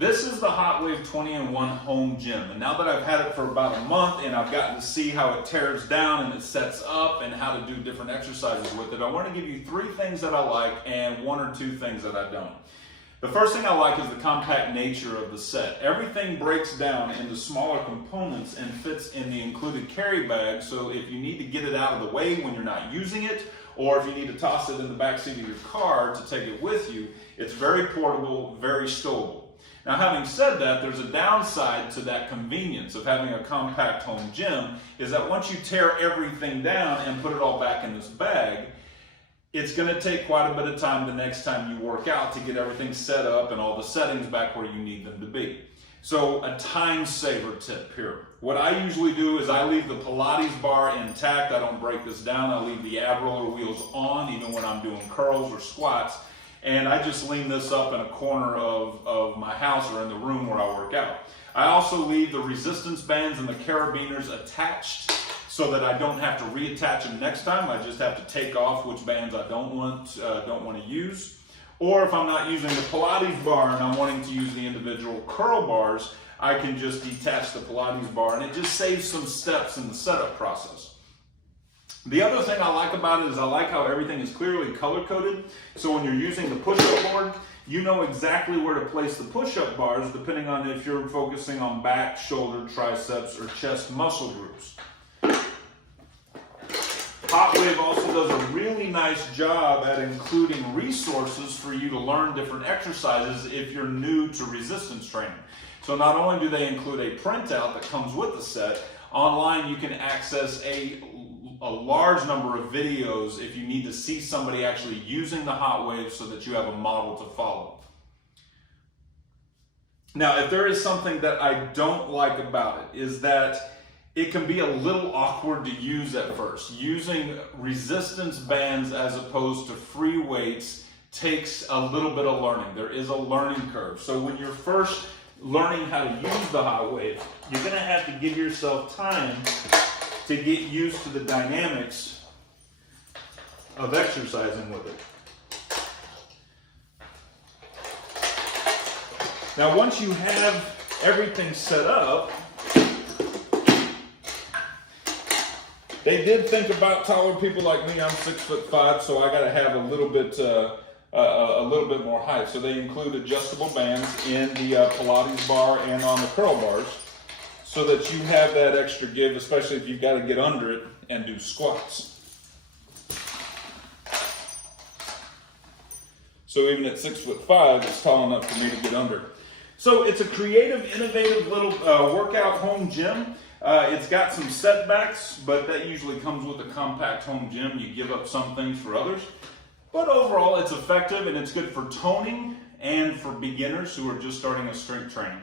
This is the HotWave 20-in-1 home gym, and now that I've had it for about a month and I've gotten to see how it tears down and it sets up and how to do different exercises with it, I want to give you 3 things that I like and 1 or 2 things that I don't. The first thing I like is the compact nature of the set. Everything breaks down into smaller components and fits in the included carry bag, so if you need to get it out of the way when you're not using it, or if you need to toss it in the back seat of your car to take it with you, it's very portable, very stowable. Now, having said that, there's a downside to that convenience of having a compact home gym, is that once you tear everything down and put it all back in this bag, it's going to take quite a bit of time the next time you work out to get everything set up and all the settings back where you need them to be. So a time saver tip here. What I usually do is I leave the Pilates bar intact. I don't break this down. I leave the ab roller wheels on even when I'm doing curls or squats. And I just lean this up in a corner of my house or in the room where I work out. I also leave the resistance bands and the carabiners attached so that I don't have to reattach them next time. I just have to take off which bands I don't want to use. Or if I'm not using the Pilates bar and I'm wanting to use the individual curl bars, I can just detach the Pilates bar, and it just saves some steps in the setup process. The other thing I like about it is I like how everything is clearly color-coded. So when you're using the push-up board, you know exactly where to place the push-up bars depending on if you're focusing on back, shoulder, triceps, or chest muscle groups. HotWave also does a really nice job at including resources for you to learn different exercises if you're new to resistance training. So not only do they include a printout that comes with the set, online you can access a large number of videos if you need to see somebody actually using the HotWave so that you have a model to follow. Now, if there is something that I don't like about it, is that it can be a little awkward to use at first. Using resistance bands as opposed to free weights takes a little bit of learning. There is a learning curve. So when you're first learning how to use the HotWave, you're going to have to give yourself time to get used to the dynamics of exercising with it. Now, once you have everything set up, they did think about taller people like me. I'm 6'5", so I got to have a little bit more height. So they include adjustable bands in the Pilates bar and on the curl bars, so that you have that extra give, especially if you've got to get under it and do squats. So even at 6'5", it's tall enough for me to get under. So it's a creative, innovative little workout home gym. It's got some setbacks, but that usually comes with a compact home gym. You give up some things for others. But overall, it's effective and it's good for toning and for beginners who are just starting a strength training.